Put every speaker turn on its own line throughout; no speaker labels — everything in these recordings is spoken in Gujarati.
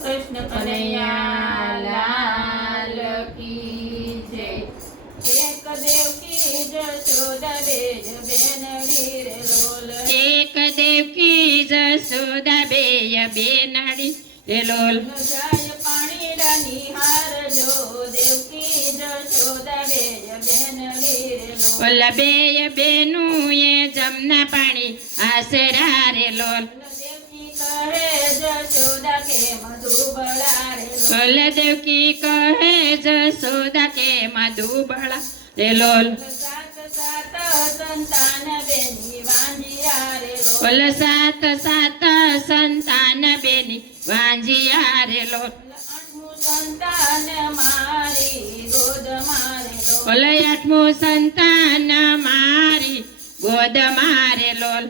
કૃષ્ણ કનૈયા લાલ કી જય. એક દેવકી જશોદા બેજ બેનડી રે લોલ
એક દેવકી જસોદા બેય બેનડી રે લોલ
જાય પાણી રાની હાર જો દેવકી જશોદા બેજ બેનડી રે લોલ
ઓલા બેય બેનું એ જમના પાણી આસરા રે લોલ.
જશોદા કે
કહે જસોદા કે મધુબળા રે લોલ.
બોલ સાત
સાત સાત સંતાન બેની વાંજિયા રે લોલ
આઠમું સંતાન મારી ગોદ મારે લોલ.
ઓલ આઠમું સંતાન મારી ગોદ મારે લોલ.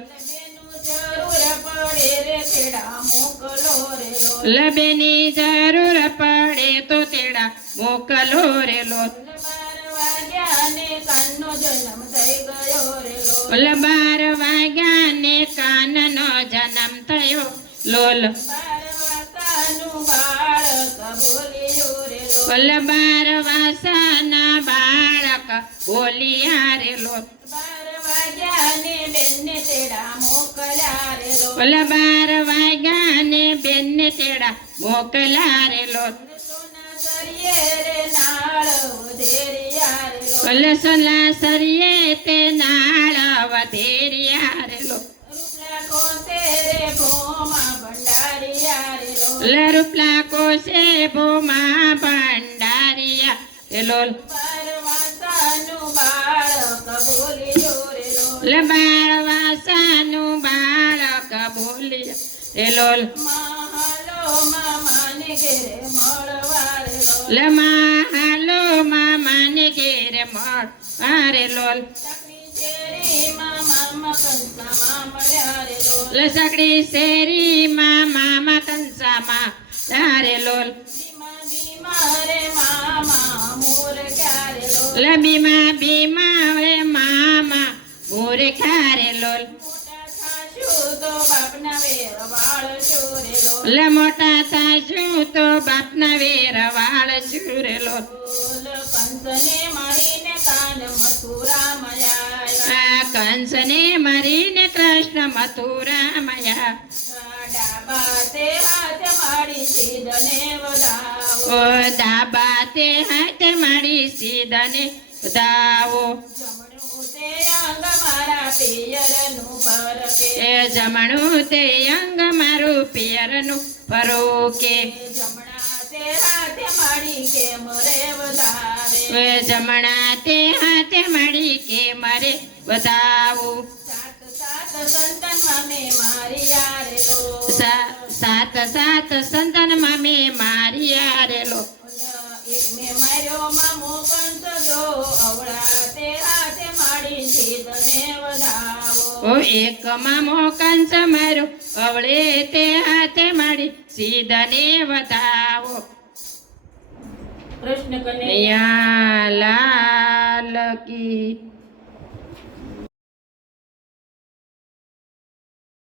લબેની જરૂર પડે તો તેડા મોકલો રે લોલ
બાર વાગ્યા ને
બાર વાગ્યા ને જન્મ થયો લોલ
બાર વાસાના બાળક બોલ્યું રે લોલ
ઓલ બાર
વાગ્યા ને
વાગ્યા ને તેડા મોકલા રે લોલ ઓલ સોલા સરિયે તે નાળ વધેરિયા રે લોલ
રૂપલા રે ભોમાં ભંડારિયા રે લોલ
ઓલ રૂપલા કોસે ભોમા ભંડારિયા રે લોલ
બાર વાસાનું બાળક બોલ્યું
બાળ વાસાનું બાળક રે લોલ
લોલ
લમા હાલો મામાને ઘેર મળ આરે લોલ.
મામા
લસકડી શેરીમાં મામા કંસામાં તારે લોલ.
મામા મોર
લબીમાં બીમા મામા મોરે ખારે લોલ.
મોટા થાશું તો બાપના વેર વાળશો રે લોલ
મોટા થાશું તો બાપના વેર વાળ ચૂરે લોલ.
કંસને
મરીને કૃષ્ણ મથુરા મયા.
વધાવો
ઓ દાબા તે હાથ માડી સીધને દાવો એ જમણું તે અંગ મારું પિયરનું ફરો કે
જમણા તે હાથે
મળી કે મરે બતાવું
સાત સાત સંતન મામે મારી
આરેલો.
માર્યો મામો કંસ જો અવળા તે હાથે મારી સીધને
ઓ એકમાં મામો કંસ મારો અવળે તે હાથે માડી સીધાને બતાવો
કૃષ્ણ કનૈયા
લાલ કી